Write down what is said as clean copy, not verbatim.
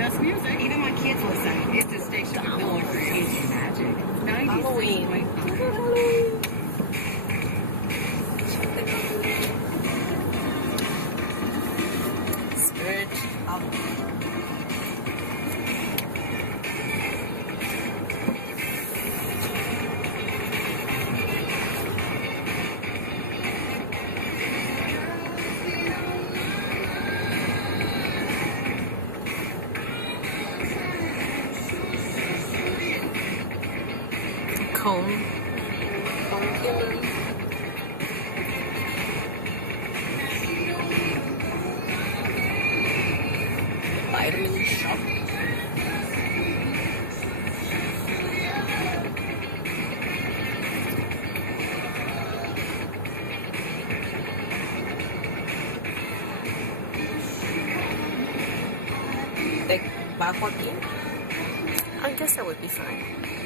best music. Even my kids listen. It's a station with no one for Asian magic. Halloween. Spirit of Cone. vitamin shop. Take back what you? I guess that would be fine.